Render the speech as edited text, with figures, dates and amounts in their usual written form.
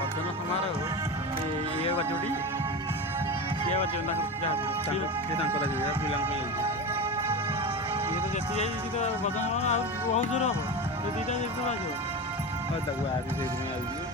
ଅର୍ଜନ ସମାରୋହ ଇଏ ବାଜୁଟି କିଏ ବାଜିବ ଯାହା ତାଙ୍କ ପିଲାଙ୍କ ପାଇଁ ଇଏ ତ ଯେତେ ଯାଇଛି ତ ବଦନ ଆଉ ବହୁତ ଜୋର ହବ ଏ ଦୁଇଟା ଜିନିଷ ବାଜିବ ତାକୁ ଆଜି ସେଇଥିପାଇଁ ଆଉଛି।